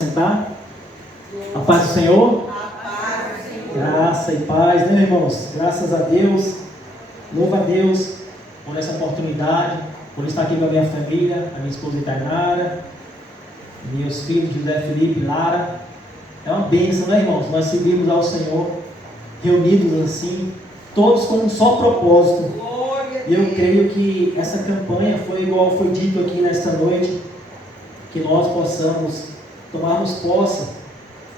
Sentar? A paz do Senhor? Graça e paz, né, irmãos? Graças a Deus, louvo a Deus por essa oportunidade, por estar aqui com a minha família, a minha esposa Tainara, meus filhos José Felipe e Lara. É uma bênção, né, irmãos? Nós servimos ao Senhor, reunidos assim, todos com um só propósito. E eu creio que essa campanha foi igual foi dito aqui nesta noite, que nós possamos tomarmos posse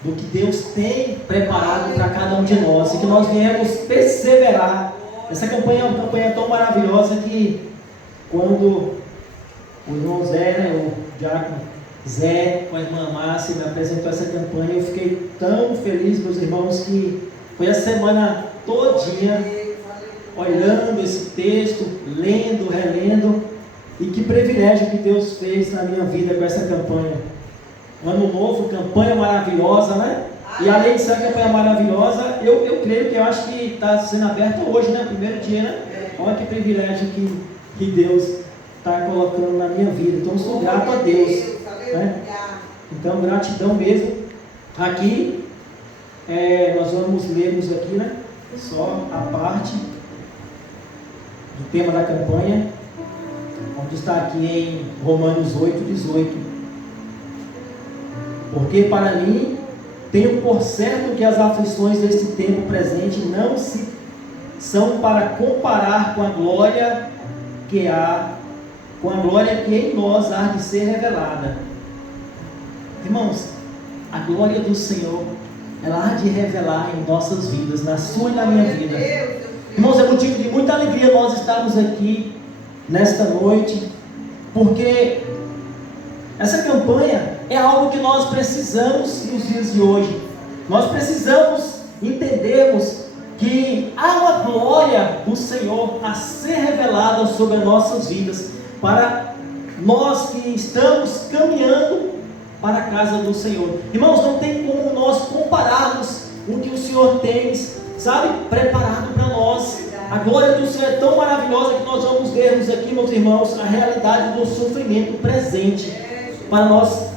do que Deus tem preparado para cada um de nós, e que nós viemos perseverar. Essa campanha é uma campanha tão maravilhosa que quando o irmão Zé, o diácono Zé, com a irmã Márcia, me apresentou essa campanha, eu fiquei tão feliz, meus irmãos, que foi a semana todinha olhando esse texto, lendo, relendo, e que privilégio que Deus fez na minha vida com essa campanha. Ano novo, campanha maravilhosa, né? E além de ser uma campanha maravilhosa, eu creio que eu acho que está sendo aberta hoje, né? Primeiro dia, né? Olha que privilégio que Deus está colocando na minha vida. Então eu sou grato a Deus, né? Então gratidão mesmo. Aqui nós vamos lermos aqui, né? Só a parte do tema da campanha, onde está aqui em Romanos 8:18. Porque para mim, tenho por certo que as aflições deste tempo presente não são para comparar com a glória que em nós há de ser revelada. Irmãos, a glória do Senhor, ela há de revelar em nossas vidas, na sua e na minha vida. Irmãos, é motivo de muita alegria nós estarmos aqui nesta noite, porque essa campanha é algo que nós precisamos nos dias de hoje. Nós precisamos entendermos que há uma glória do Senhor a ser revelada sobre as nossas vidas, para nós que estamos caminhando para a casa do Senhor. Irmãos, não tem como nós compararmos o que o Senhor tem, preparado para nós. A glória do Senhor é tão maravilhosa que nós vamos vermos aqui, meus irmãos, a realidade do sofrimento presente, para nós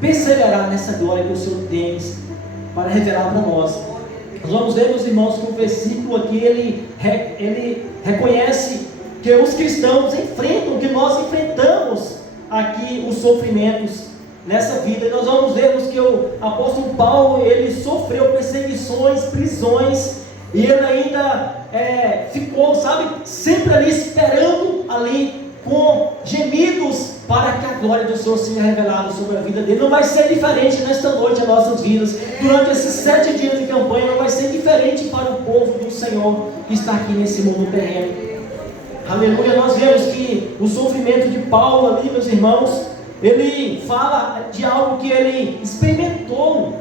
perseverar nessa glória que o Senhor tem para revelar para nós. Nós vamos ver, meus irmãos, que o versículo aqui ele reconhece que os cristãos enfrentam, que nós enfrentamos aqui os sofrimentos nessa vida. E nós vamos ver que o apóstolo Paulo, ele sofreu perseguições, prisões, e ele ainda ficou, sempre ali esperando ali com gemidos para que a glória do Senhor seja revelada sobre a vida dele. Não vai ser diferente nesta noite em nossas vidas. Durante esses 7 dias de campanha, não vai ser diferente para o povo do Senhor que está aqui nesse mundo terreno. Aleluia. Nós vemos que o sofrimento de Paulo ali, meus irmãos, ele fala de algo que ele experimentou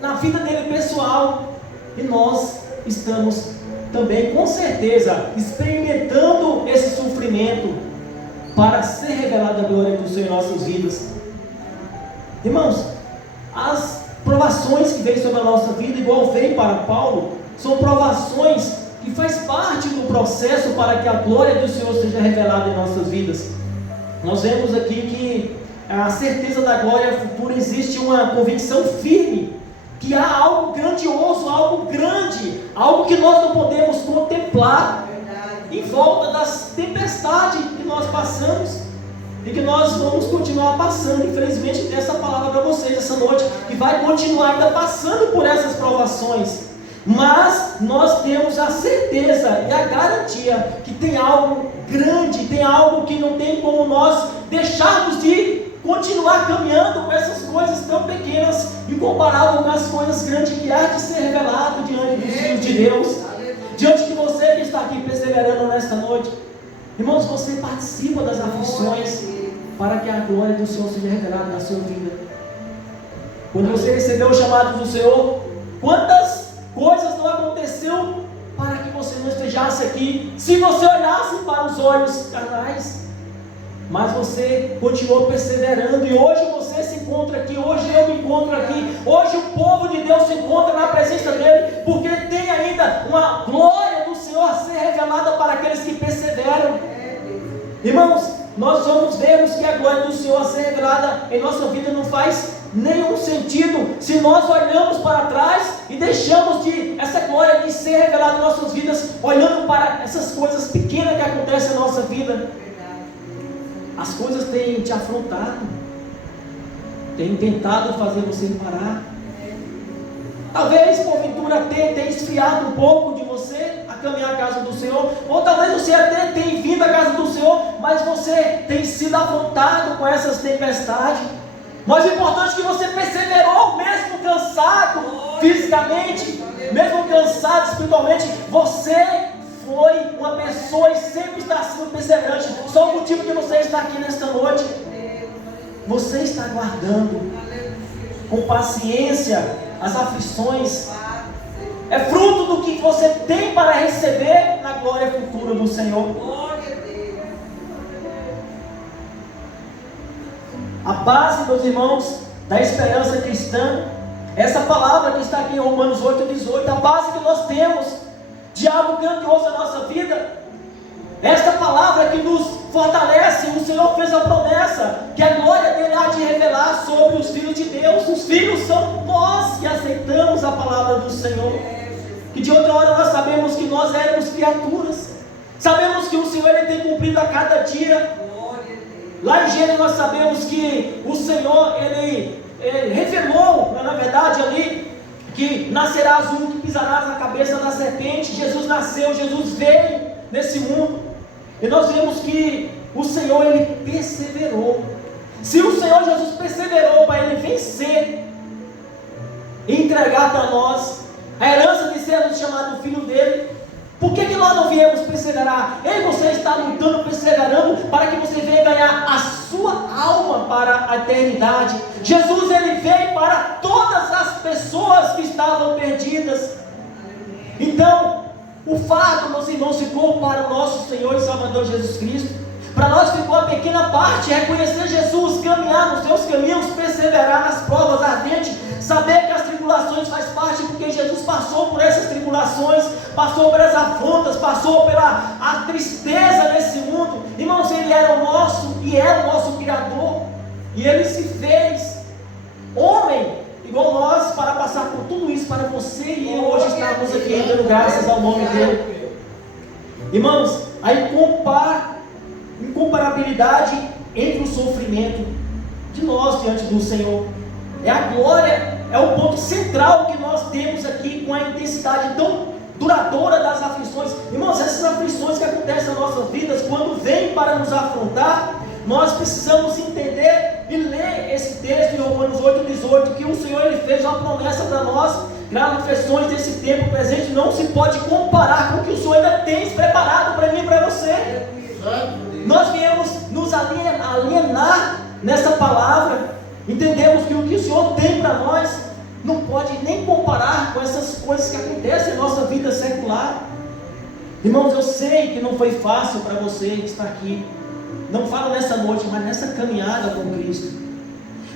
na vida dele pessoal, e nós estamos também, com certeza, experimentando esse sofrimento para ser revelada a glória do Senhor em nossas vidas. Irmãos, as provações que vêm sobre a nossa vida, igual veio para Paulo, são provações que faz parte do processo para que a glória do Senhor seja revelada em nossas vidas. Nós vemos aqui que a certeza da glória futura, existe uma convicção firme que há algo grandioso, algo grande, algo que nós não podemos contemplar em volta das tempestades que nós passamos e que nós vamos continuar passando. Infelizmente, tem essa palavra para vocês essa noite, que vai continuar ainda passando por essas provações, mas nós temos a certeza e a garantia que tem algo grande, tem algo que não tem como nós deixarmos de continuar caminhando com essas coisas tão pequenas, incomparável com as coisas grandes que há de ser revelado diante dos filhos de Deus. Diante de você que está aqui perseverando nesta noite, irmãos, você participa das aflições para que a glória do Senhor seja revelada na sua vida. Quando você recebeu o chamado do Senhor, quantas coisas não aconteceu para que você não estejasse aqui, se você olhasse para os olhos carnais? Mas você continuou perseverando, e hoje você se encontra aqui, hoje eu me encontro aqui, hoje o povo de Deus se encontra na presença dele, porque tem ainda uma glória do Senhor a ser revelada para aqueles que perseveram. Irmãos, nós vamos vermos que a glória do Senhor a ser revelada em nossa vida não faz nenhum sentido se nós olhamos para trás e deixamos de essa glória de ser revelada em nossas vidas, olhando para essas coisas pequenas que acontecem na nossa vida. As coisas têm te afrontado, têm tentado fazer você parar. Talvez porventura tenha esfriado um pouco de você a caminhar à casa do Senhor, ou talvez você até tenha vindo à casa do Senhor, mas você tem sido afrontado com essas tempestades. Mas o importante é que você perseverou, mesmo cansado fisicamente, mesmo cansado espiritualmente. Você foi uma pessoa e sempre está sendo perseverante. Só o motivo que você está aqui nesta noite, você está aguardando com paciência as aflições. É fruto do que você tem para receber na glória futura do Senhor. A base, meus irmãos, da esperança cristã, essa palavra que está aqui em Romanos 8,18, a base que nós temos de algo grandioso na nossa vida, esta palavra que nos fortalece. O Senhor fez a promessa que a glória dele há de revelar sobre os filhos de Deus. Os filhos são nós que aceitamos a palavra do Senhor, que de outra hora nós sabemos que nós éramos criaturas, sabemos que o Senhor ele tem cumprido a cada dia. Lá em Gênesis nós sabemos que o Senhor ele revelou, na verdade ali, que nascerás um que pisarás na cabeça da serpente. Jesus nasceu, Jesus veio nesse mundo, e nós vemos que o Senhor ele perseverou. Se o Senhor Jesus perseverou para ele vencer e entregar para nós a herança de sermos chamados filho dele, por que nós não viemos perseverar? E você está lutando, perseverando, para que você venha ganhar a sua alma para a eternidade. Jesus ele veio para todas as pessoas que estavam perdidas. Então, o fardo, meus irmãos, ficou para o nosso Senhor e Salvador Jesus Cristo. Para nós ficou a pequena parte, reconhecer Jesus, caminhar nos seus caminhos, perseverar nas provas ardentes, saber que as tribulações faz parte, porque Jesus passou por essas tribulações, passou pelas afrontas, passou pela a tristeza nesse mundo. Irmãos, ele era o nosso e é o nosso Criador, e ele se fez homem igual nós para passar por tudo isso para você e eu hoje estarmos aqui dando graças ao nome dele. Irmãos, a incomparabilidade entre o sofrimento de nós diante do Senhor é a glória, é o ponto central que nós temos aqui, com a intensidade tão duradoura das aflições. Irmãos, essas aflições que acontecem nas nossas vidas, quando vêm para nos afrontar, nós precisamos entender e ler esse texto em Romanos 8,18, que o Senhor ele fez uma promessa para nós, que as aflições desse tempo presente não se pode comparar com o que o Senhor ainda tem preparado para mim e para você. Nós viemos nos alienar nessa palavra, entendemos que o que o Senhor tem para nós não pode nem comparar com essas coisas que acontecem em nossa vida secular. Irmãos, eu sei que não foi fácil para você estar aqui, não falo nessa noite, mas nessa caminhada com Cristo.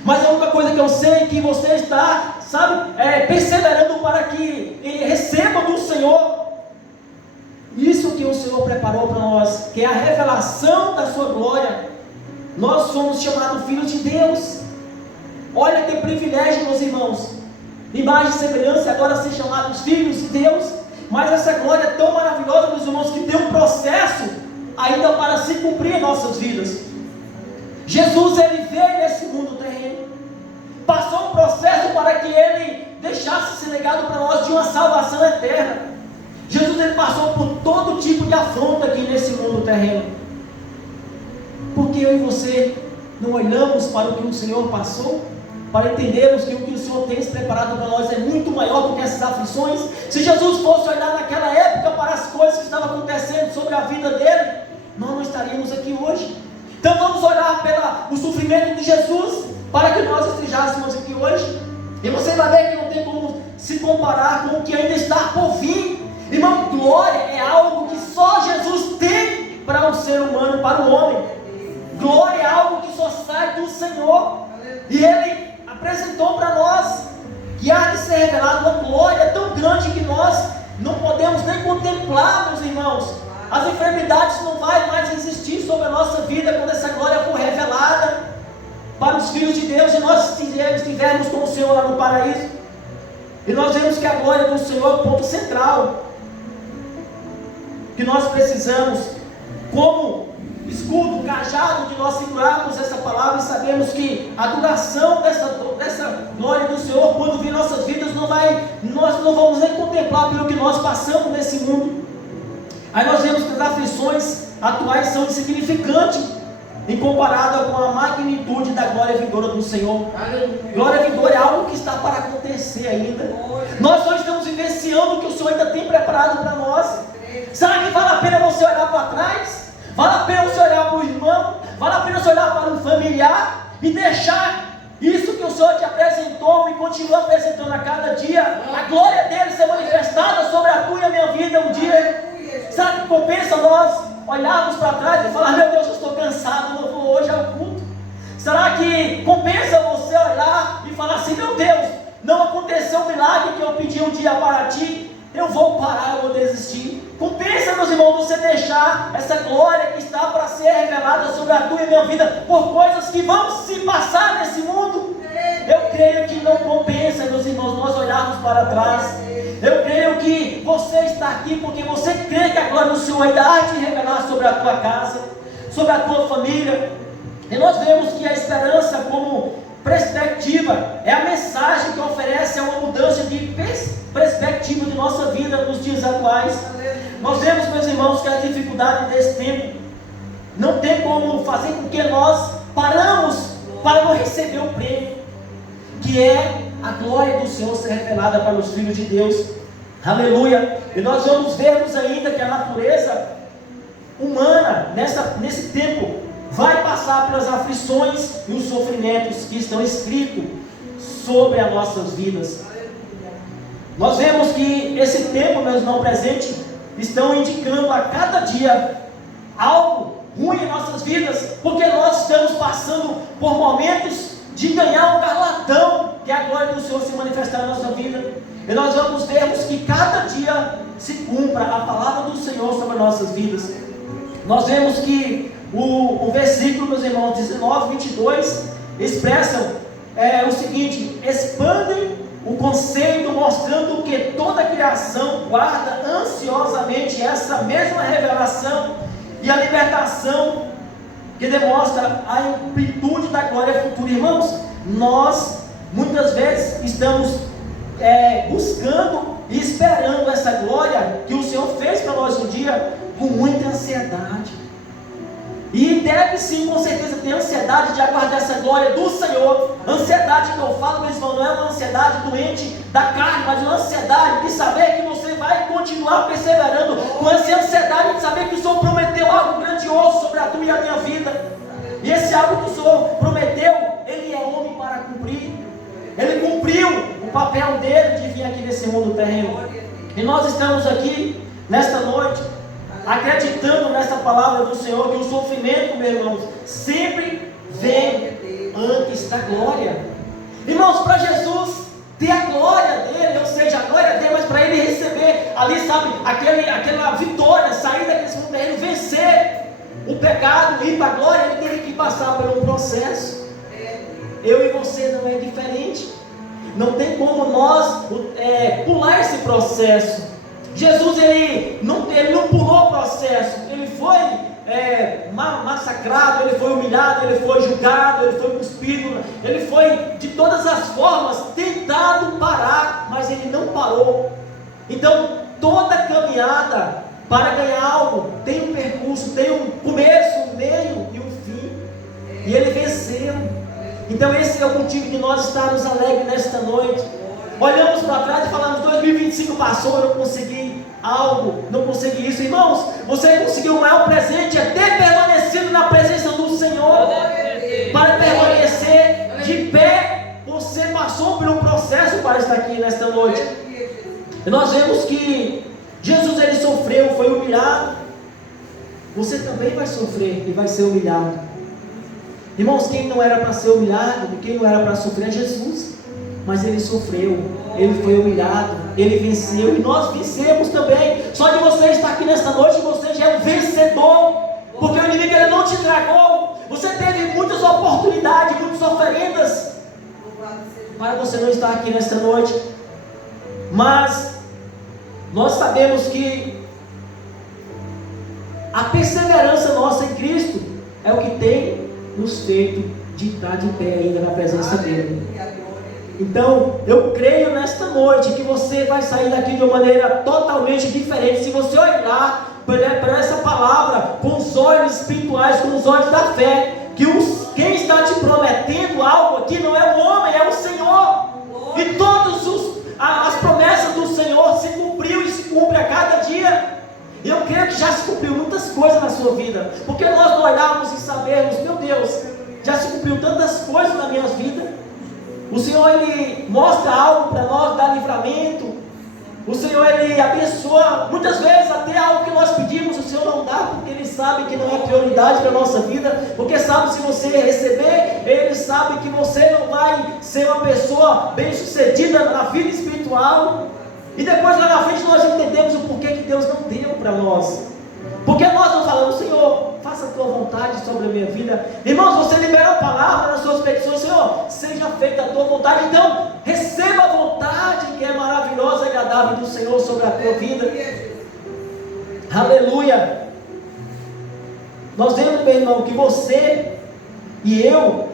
Mas a única coisa que eu sei é que você está, perseverando para que receba do Senhor isso que o Senhor preparou para nós, que é a revelação da sua glória. Nós somos chamados filhos de Deus. Olha que privilégio, meus irmãos, imagem e semelhança, agora ser chamados filhos de Deus. Mas essa glória é tão maravilhosa, meus irmãos, que tem um processo ainda para se cumprir em nossas vidas. Jesus ele veio nesse mundo terreno, passou um processo para que ele deixasse esse legado para nós de uma salvação eterna. Jesus ele passou por todo tipo de afronta aqui nesse mundo terreno. Porque eu e você não olhamos para o que o Senhor passou, para entendermos que o que o Senhor tem preparado para nós é muito maior do que essas aflições? Se Jesus fosse olhar naquela época para as coisas que estavam acontecendo sobre a vida dele, nós não estaríamos aqui hoje. Então vamos olhar pelo sofrimento de Jesus para que nós estejássemos aqui hoje. E você vai ver que não tem como se comparar com o que ainda está por vir. Irmão, glória é algo que só Jesus tem para o ser humano, para o homem. Glória é algo que só sai do Senhor. E Ele apresentou para nós que há de ser revelada uma glória tão grande que nós não podemos nem contemplar, meus irmãos, as enfermidades não vão mais existir sobre a nossa vida quando essa glória for revelada para os filhos de Deus e nós estivermos com o Senhor lá no paraíso. E nós vemos que a glória do Senhor é o ponto central que nós precisamos, como escudo, cajado, de nós segurarmos essa palavra e sabemos que a duração dessa glória do Senhor, quando vir nossas vidas, nós não vamos nem contemplar pelo que nós passamos nesse mundo. Aí nós vemos que as aflições atuais são insignificantes em comparado com a magnitude da glória vindoura do Senhor. Glória vindoura é algo que está para acontecer ainda. Nós só estamos vivenciando o que o Senhor ainda tem preparado para nós. Será que vale a pena você olhar para trás? Vale a pena você olhar para o irmão? Vale a pena você olhar para um familiar e deixar isso que o Senhor te apresentou e continua apresentando a cada dia, a glória dele ser manifestada sobre a tua e a minha vida um dia? Será que compensa nós olharmos para trás e falar: meu Deus, eu estou cansado, não vou hoje ao culto? Será que compensa você olhar e falar assim: meu Deus, não aconteceu o milagre que eu pedi um dia para ti, eu vou parar, eu vou desistir? Compensa, meus irmãos, você deixar essa glória que está para ser revelada sobre a tua e a minha vida por coisas que vão se passar nesse mundo? Eu creio que não compensa, meus irmãos, nós olharmos para trás. Eu creio que você está aqui porque você crê que a glória do Senhor ainda há de revelar sobre a tua casa, sobre a tua família. E nós vemos que a esperança como perspectiva é a mensagem que oferece uma mudança de perspectiva de nossa vida nos dias atuais. Nós vemos, meus irmãos, que a dificuldade desse tempo não tem como fazer com que nós paramos para não receber o prêmio, que é a glória do Senhor ser revelada para os filhos de Deus. Aleluia! E nós vamos vermos ainda que a natureza humana nesse tempo vai passar pelas aflições e os sofrimentos que estão escritos sobre as nossas vidas. Nós vemos que esse tempo, meu irmão, presente, estão indicando a cada dia algo ruim em nossas vidas, porque nós estamos passando por momentos de ganhar um galardão, que é a glória do Senhor se manifestar na nossa vida. E nós vamos vermos que cada dia se cumpra a palavra do Senhor sobre as nossas vidas. Nós vemos que o versículo, meus irmãos, 19, 22, expressam o seguinte: expandem o conceito, mostrando que toda a criação guarda ansiosamente essa mesma revelação e a libertação que demonstra a amplitude da glória futura. Irmãos, nós muitas vezes estamos buscando e esperando essa glória que o Senhor fez para nós um dia com muita ansiedade. E deve sim, com certeza, ter ansiedade de aguardar essa glória do Senhor. Ansiedade que eu falo, meu irmão, não é uma ansiedade doente da carne, mas uma ansiedade de saber que você vai continuar perseverando, com essa ansiedade de saber que o Senhor prometeu algo grandioso sobre a tua e a minha vida. E esse algo que o Senhor prometeu, Ele é homem para cumprir. Ele cumpriu o papel dele de vir aqui nesse mundo terreno. E nós estamos aqui nesta noite acreditando nessa palavra do Senhor, que o sofrimento, meus irmãos, sempre vem antes da glória. Irmãos, para Jesus ter a glória dele, ou seja, a glória dele, mas para ele receber ali, sabe, aquela vitória, sair daquele mundo terreno, vencer o pecado, ir para a glória, ele teve que passar por um processo. Eu e você não é diferente. Não tem como nós pular esse processo. Jesus, ele não pulou o processo. Ele foi massacrado, ele foi humilhado, ele foi julgado, ele foi cuspido, ele foi de todas as formas tentado parar, mas ele não parou. Então, toda caminhada para ganhar algo tem um percurso, tem um começo, um meio e um fim. E ele venceu. Então esse é o motivo de nós estarmos alegres nesta noite. Olhamos para trás e falamos: 2025 passou, eu não consegui algo, não consegui isso. Irmãos, você conseguiu o maior presente, é ter permanecido na presença do Senhor. Para permanecer de pé, você passou por um processo para estar aqui nesta noite. E nós vemos que Jesus, ele sofreu, foi humilhado. Você também vai sofrer e vai ser humilhado. Irmãos, quem não era para ser humilhado, quem não era para sofrer é Jesus. mas Ele sofreu, Ele foi humilhado, Ele venceu, e nós vencemos também. Só de você estar aqui nesta noite, você já é um vencedor, porque o inimigo ele não te tragou. Você teve muitas oportunidades, muitas oferendas, para você não estar aqui nesta noite, mas nós sabemos que a perseverança nossa em Cristo é o que tem nos feito de estar de pé ainda na presença dEle. Então, eu creio nesta noite que você vai sair daqui de uma maneira totalmente diferente. Se você olhar para essa palavra com os olhos espirituais, com os olhos da fé, que quem está te prometendo algo aqui não é o homem, é o Senhor. E todas as promessas do Senhor se cumpriu e se cumpre a cada dia. E eu creio que já se cumpriu muitas coisas na sua vida, porque nós não olharmos e sabermos, meu Deus, já se cumpriu tantas coisas na minha vida. O Senhor Ele mostra algo para nós, dá livramento. O Senhor Ele abençoa, muitas vezes até algo que nós pedimos, o Senhor não dá, porque Ele sabe que não é prioridade para a nossa vida, porque sabe se você receber, Ele sabe que você não vai ser uma pessoa bem sucedida na vida espiritual. E depois lá na frente nós entendemos o porquê que Deus não deu para nós. Porque nós não falamos, Senhor, faça a tua vontade sobre a minha vida. Irmãos, você libera a palavra nas suas petições, Senhor, seja feita a tua vontade. Então, receba a vontade que é maravilhosa e agradável do Senhor sobre a tua vida. Aleluia. Nós vemos, meu irmão, que você e eu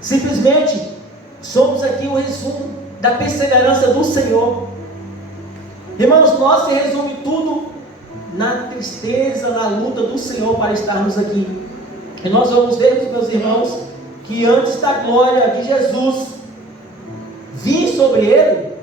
simplesmente somos aqui o resumo da perseverança do Senhor. Irmãos, nós se resume tudo na tristeza, na luta do Senhor para estarmos aqui. E nós vamos ver, meus irmãos, que antes da glória de Jesus vir sobre ele,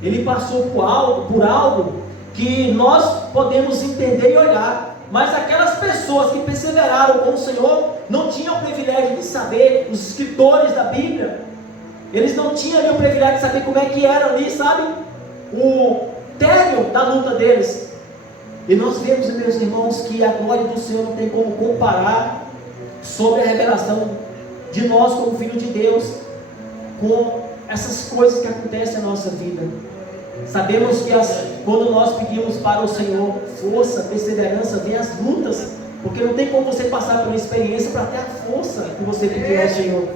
ele passou por algo que nós podemos entender e olhar. Mas aquelas pessoas que perseveraram com o Senhor não tinham o privilégio de saber, os escritores da Bíblia, eles não tinham o privilégio de saber como é que era ali, sabe? O término da luta deles. E nós vemos, meus irmãos, que a glória do Senhor não tem como comparar sobre a revelação de nós como filho de Deus com essas coisas que acontecem na nossa vida. Sabemos que quando nós pedimos para o Senhor força, perseverança, vem as lutas, porque não tem como você passar por uma experiência para ter a força que você pediu ao Senhor.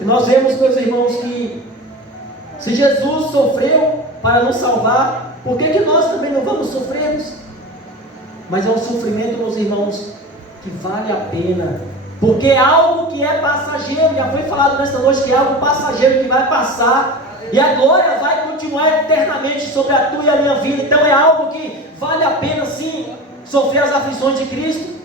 E nós vemos, meus irmãos, que se Jesus sofreu para nos salvar, por que nós também não vamos sofrer? Mas é um sofrimento, meus irmãos, que vale a pena, porque é algo que é passageiro. Já foi falado nesta noite que é algo passageiro que vai passar, e a glória vai continuar eternamente sobre a tua e a minha vida. Então é algo que vale a pena sim sofrer as aflições de Cristo,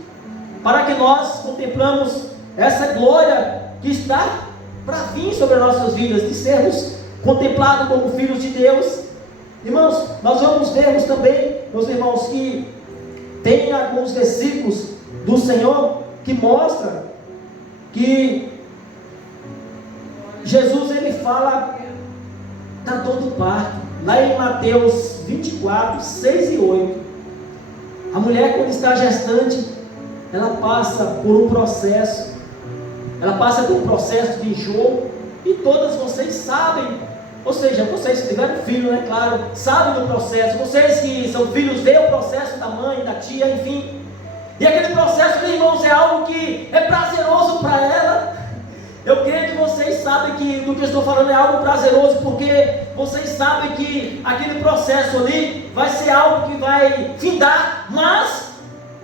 para que nós contemplamos essa glória que está para vir sobre as nossas vidas, de sermos contemplados como filhos de Deus. Irmãos, nós vamos vermos também, meus irmãos, que tem alguns versículos do Senhor que mostra que Jesus ele fala da dor do parto, lá em Mateus 24, 6 e 8. A mulher, quando está gestante, ela passa por um processo, de enjoo, e todas vocês sabem. Ou seja, vocês que tiveram filho, né, claro, sabem do processo. Vocês que são filhos, veem o processo da mãe, da tia, enfim. E aquele processo, meus irmãos, é algo que é prazeroso para ela. Eu creio que vocês sabem que do que eu estou falando é algo prazeroso, porque vocês sabem que aquele processo ali vai ser algo que vai findar. Mas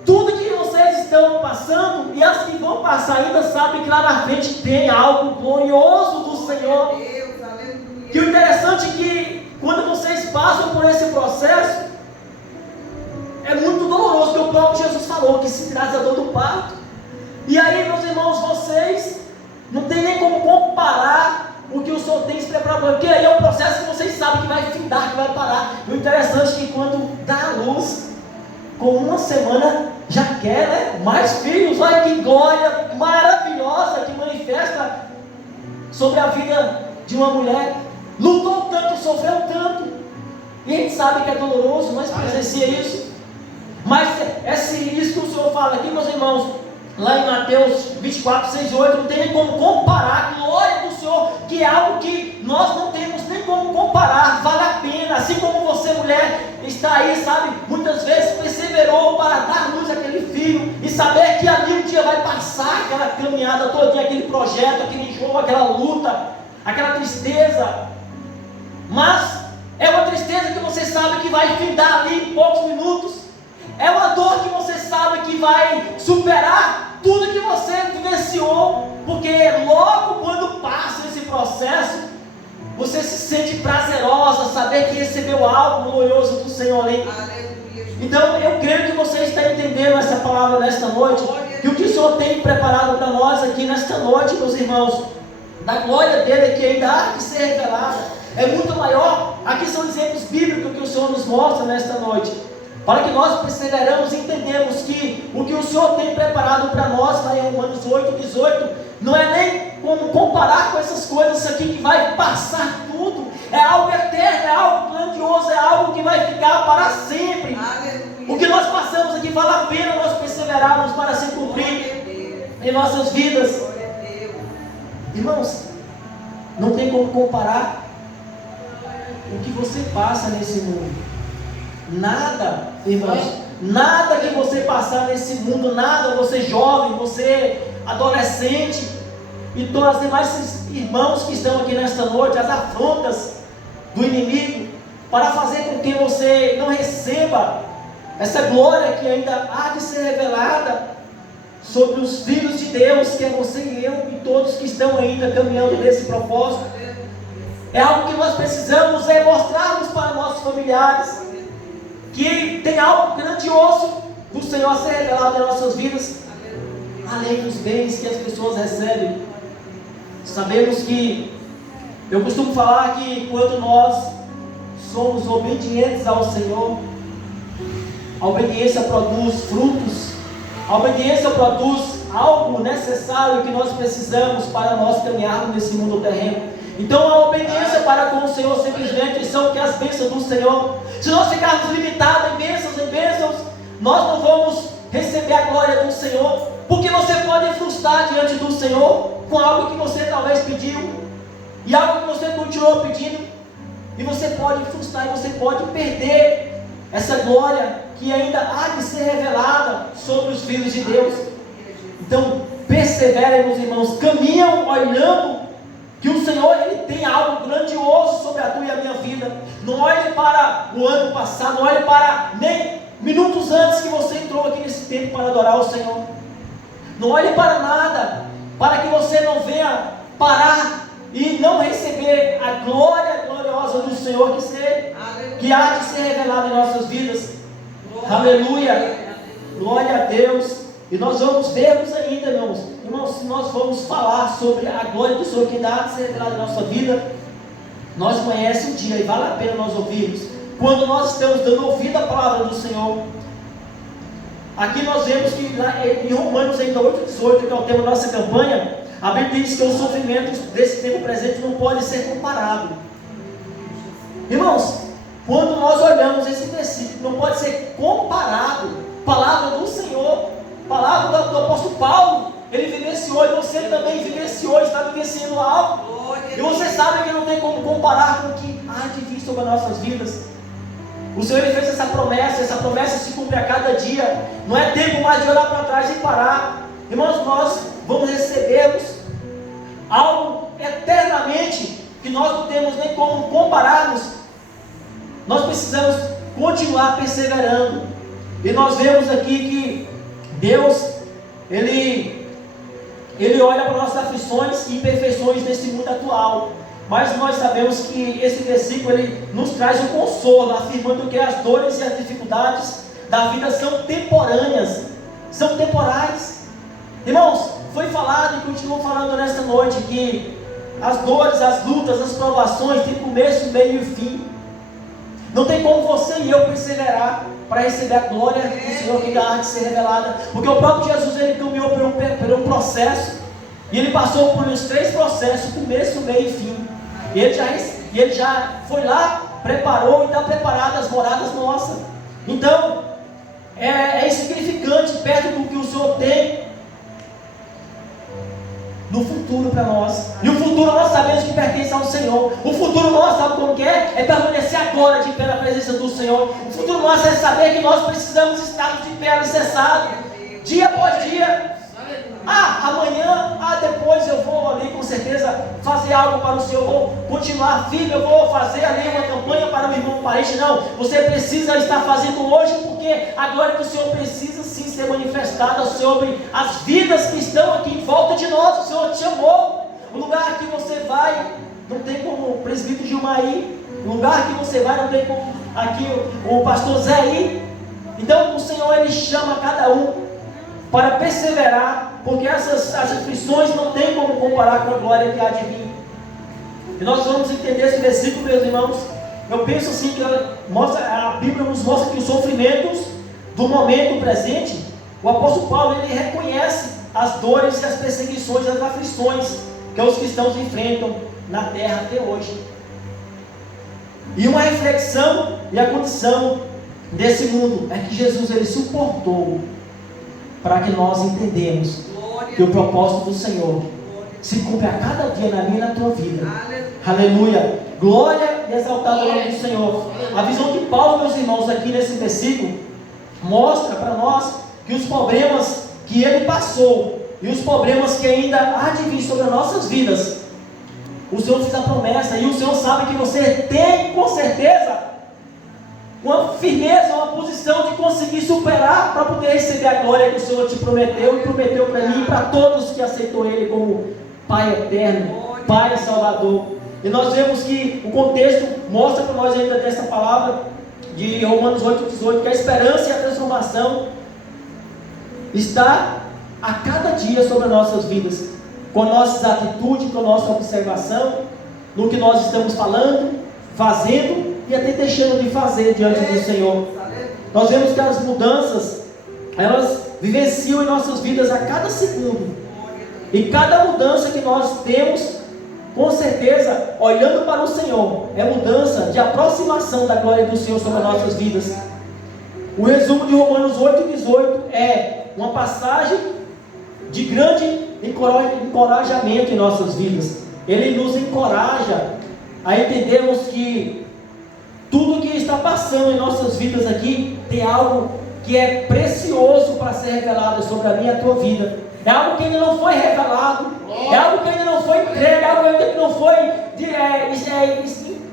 tudo que vocês estão passando, e as que vão passar ainda, sabem que lá na frente tem algo glorioso do Senhor. Que o interessante é que quando vocês passam por esse processo, é muito doloroso, que o próprio Jesus falou que se traz a dor do parto. E aí, meus irmãos, vocês não tem nem como comparar o que o Senhor tem se preparado, porque aí é um processo que vocês sabem que vai findar, que vai parar. E o interessante é que quando dá a luz, com uma semana já quer, né, mais filhos. Olha que glória maravilhosa que manifesta sobre a vida de uma mulher. Lutou tanto, sofreu tanto, e a gente sabe que é doloroso, mas presencia isso. Mas isso que o Senhor fala aqui, meus irmãos, lá em Mateus 24, 6 e 8, não tem nem como comparar a glória do Senhor, que é algo que nós não temos nem como comparar, vale a pena, assim como você, mulher, está aí, sabe, muitas vezes perseverou para dar luz àquele filho, e saber que ali um dia vai passar aquela caminhada todinha, aquele projeto, aquele jogo, aquela luta, aquela tristeza, mas é uma tristeza que você sabe que vai findar ali em poucos minutos, é uma dor que você sabe que vai superar tudo que você vivenciou, porque logo quando passa esse processo, você se sente prazerosa, saber que recebeu algo glorioso do Senhor ali. Então eu creio que você está entendendo essa palavra nesta noite, que o que o Senhor tem preparado para nós aqui nesta noite, meus irmãos, da glória dele que ainda há de ser revelada, é muito maior. Aqui são exemplos bíblicos que o Senhor nos mostra nesta noite, para que nós perseveramos e entendemos que o que o Senhor tem preparado para nós, lá em Romanos 8:18, não é nem como comparar com essas coisas aqui que vai passar tudo, é algo eterno, é algo grandioso, é algo que vai ficar para sempre. Aleluia. O que nós passamos aqui vale a pena nós perseverarmos para se cumprir em nossas vidas. Irmãos, não tem como comparar o que você passa nesse mundo. Nada, irmãos, nada que você passar nesse mundo, nada, você jovem, você adolescente e todos os demais irmãos que estão aqui nesta noite, as afrontas do inimigo, para fazer com que você não receba essa glória que ainda há de ser revelada sobre os filhos de Deus, que é você e eu e todos que estão ainda caminhando nesse propósito. É algo que nós precisamos mostrarmos para nossos familiares, que tem algo grandioso do Senhor a ser revelado em nossas vidas, além dos bens que as pessoas recebem. Sabemos que, eu costumo falar que quando nós somos obedientes ao Senhor, a obediência produz frutos, a obediência produz algo necessário que nós precisamos para nós caminharmos nesse mundo terreno. Então a obediência para com o Senhor simplesmente são que as bênçãos do Senhor. Se nós ficarmos limitados em bênçãos, nós não vamos receber a glória do Senhor, porque você pode frustrar diante do Senhor com algo que você talvez pediu, e algo que você continuou pedindo, e você pode frustrar, e você pode perder essa glória que ainda há de ser revelada sobre os filhos de Deus. Então perseverem, meus irmãos, caminham olhando que o Senhor, Ele tem algo grandioso sobre a tua e a minha vida. Não olhe para o ano passado, não olhe para nem minutos antes que você entrou aqui nesse tempo para adorar o Senhor. Não olhe para nada, para que você não venha parar e não receber a glória gloriosa do Senhor que há de ser revelada em nossas vidas. Aleluia! Glória a Deus! E nós vamos vermos ainda, irmãos, se nós vamos falar sobre a glória do Senhor que há de ser revelada em nossa vida, nós conhecemos um dia e vale a pena nós ouvirmos. Quando nós estamos dando ouvido à palavra do Senhor, aqui nós vemos que em Romanos ainda 8:18, que é o tema da nossa campanha, a Bíblia diz que os sofrimentos desse tempo presente não podem ser comparados. Irmãos, quando nós olhamos esse versículo, não pode ser comparado. Palavra do Senhor, palavra do apóstolo Paulo, ele vivenciou, e você também vivenciou, está vivenciando algo, e você sabe que não tem como comparar com o que há de vir sobre as nossas vidas. O Senhor, ele fez essa promessa se cumpre a cada dia. Não é tempo mais de olhar para trás e parar. Irmãos, nós vamos recebermos algo eternamente que nós não temos nem como compararmos. Nós precisamos continuar perseverando. E nós vemos aqui que Deus, Ele olha para nossas aflições e imperfeições desse mundo atual. Mas nós sabemos que esse versículo ele nos traz um consolo, afirmando que as dores e as dificuldades da vida são temporâneas, são temporais. Irmãos, foi falado e continuou falando nesta noite que as dores, as lutas, as provações têm começo, meio e fim. Não tem como você e eu perseverar para receber a glória do Senhor que há de ser revelada, porque o próprio Jesus ele caminhou por um processo, e ele passou por uns 3 processos, começo, meio e fim. E ele já foi lá, preparou e está preparado as moradas nossas. Então é insignificante perto do que o Senhor tem no futuro para nós. E o futuro nós sabemos que pertence ao Senhor. O futuro nosso, sabe como que é? É permanecer agora de pé na presença do Senhor. O futuro nosso é saber que nós precisamos estar de pé alicerçado, dia após dia. Amanhã, depois eu vou ali com certeza fazer algo para o Senhor, vou continuar firme, eu vou fazer ali uma campanha para o irmão parente. Não, você precisa estar fazendo hoje, porque a glória do Senhor precisa sim ser manifestada sobre as vidas que estão aqui em volta de nós. O Senhor te chamou. O lugar que você vai, não tem como o presbítero Gilmar ir. O lugar que você vai, não tem como aqui o pastor Zé ir. Então o Senhor, Ele chama cada um para perseverar, porque essas aflições não tem como comparar com a glória que há de vir. E nós vamos entender esse versículo, meus irmãos. Eu penso assim, que a Bíblia nos mostra que os sofrimentos do momento presente, o apóstolo Paulo, ele reconhece as dores e as perseguições, as aflições que os cristãos enfrentam na terra até hoje. E uma reflexão e a condição desse mundo é que Jesus, ele suportou, para que nós entendamos que o propósito do Senhor se cumpre a cada dia na minha e na tua vida. Aleluia. Glória e exaltado o nome do Senhor. A visão de Paulo, meus irmãos, aqui nesse versículo, mostra para nós que os problemas que ele passou e os problemas que ainda há de vir sobre as nossas vidas, o Senhor fez a promessa, e o Senhor sabe que você tem com certeza uma firmeza, uma posição de conseguir superar para poder receber a glória que o Senhor te prometeu, e prometeu para mim e para todos que aceitou Ele como Pai eterno, Pai Salvador. E nós vemos que o contexto mostra para nós ainda dessa palavra de Romanos 8,18, que a esperança e a transformação está a cada dia sobre as nossas vidas, com nossas atitudes, com nossa observação, no que nós estamos falando, fazendo e até deixando de fazer diante do Senhor. Nós vemos que as mudanças, elas vivenciam em nossas vidas a cada segundo, e cada mudança que nós temos, com certeza, olhando para o Senhor, é mudança de aproximação da glória do Senhor sobre as nossas vidas. O resumo de Romanos 8,18 é uma passagem de grande encorajamento em nossas vidas. Ele nos encoraja a entendermos que tudo que está passando em nossas vidas aqui tem algo que é precioso para ser revelado sobre a minha e a tua vida. É algo que ainda não foi revelado, é algo que ainda não foi entregue, é algo ainda que não foi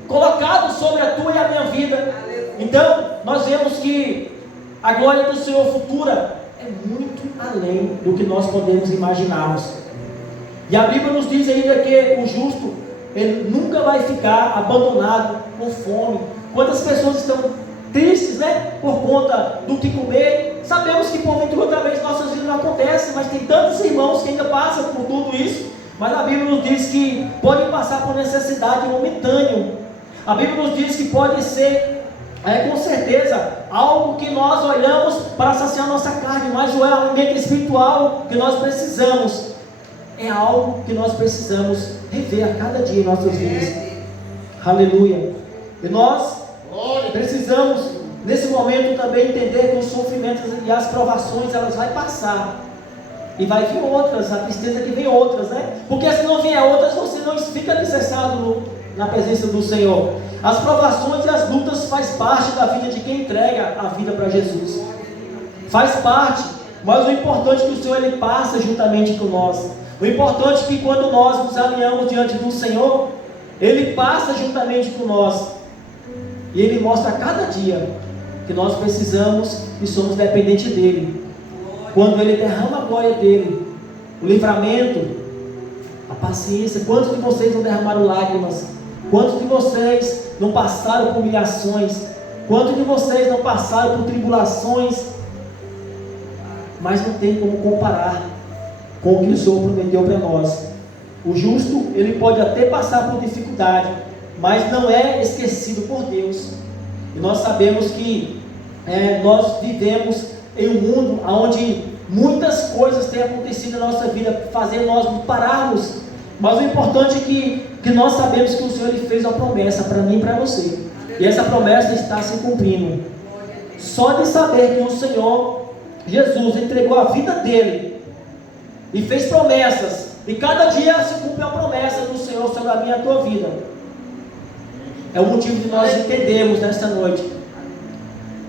colocado sobre a tua e a minha vida. Então, nós vemos que a glória do Senhor futura é muito além do que nós podemos imaginarmos. E a Bíblia nos diz ainda que o justo, ele nunca vai ficar abandonado com fome. Quantas pessoas estão tristes, né, por conta do que comer? Sabemos que porventura outra vez nossas vidas não acontecem, mas tem tantos irmãos que ainda passam por tudo isso. Mas a Bíblia nos diz que podem passar por necessidade momentânea. A Bíblia nos diz que pode ser com certeza algo que nós olhamos para saciar nossa carne, mas o alimento espiritual que nós precisamos é algo que nós precisamos rever a cada dia em nossas vidas. Aleluia. E nós precisamos nesse momento também entender que os sofrimentos e as provações, elas vão passar, e vai vir outras, a tristeza que vem outras, né? Porque se não vier outras, você não fica alicerçado na presença do Senhor. As provações e as lutas faz parte da vida de quem entrega a vida para Jesus. Faz parte, mas o importante é que o Senhor, ele passa juntamente com nós. O importante é que quando nós nos alinhamos diante do Senhor, Ele passa juntamente com nós. E Ele mostra a cada dia que nós precisamos e somos dependentes dEle. Quando Ele derrama a glória dEle, o livramento, a paciência. Quantos de vocês não derramaram lágrimas? Quantos de vocês não passaram por humilhações? Quantos de vocês não passaram por tribulações? Mas não tem como comparar com o que o Senhor prometeu para nós. O justo, ele pode até passar por dificuldade, mas não é esquecido por Deus. E nós sabemos que nós vivemos em um mundo onde muitas coisas têm acontecido na nossa vida, fazendo nós pararmos. Mas o importante é que nós sabemos que o Senhor, ele fez uma promessa para mim e para você. E essa promessa está se cumprindo. Só de saber que o Senhor Jesus entregou a vida dele e fez promessas E cada dia se cumpre a promessa do Senhor sobre a minha e a tua vida. É o motivo de nós entendermos nesta noite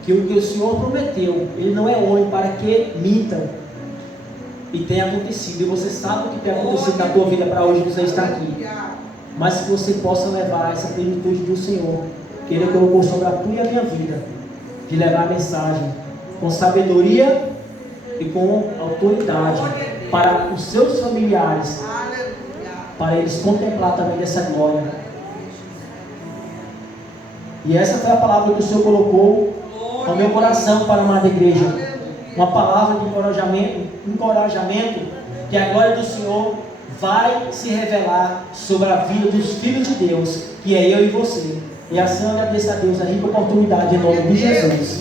que o que o Senhor prometeu, Ele não é homem para que minta. E tem acontecido. E você sabe o que tem acontecido na tua vida para hoje você estar aqui. Mas que você possa levar essa plenitude do Senhor que Ele colocou sobre a tua e a minha vida, de levar a mensagem com sabedoria e com autoridade para os seus familiares, para eles contemplar também dessa glória. E essa foi a palavra que o Senhor colocou ao meu coração para a amada igreja. Uma palavra de encorajamento, que a glória do Senhor vai se revelar sobre a vida dos filhos de Deus, que é eu e você. E assim eu agradeço a Deus a rica oportunidade em nome de Jesus.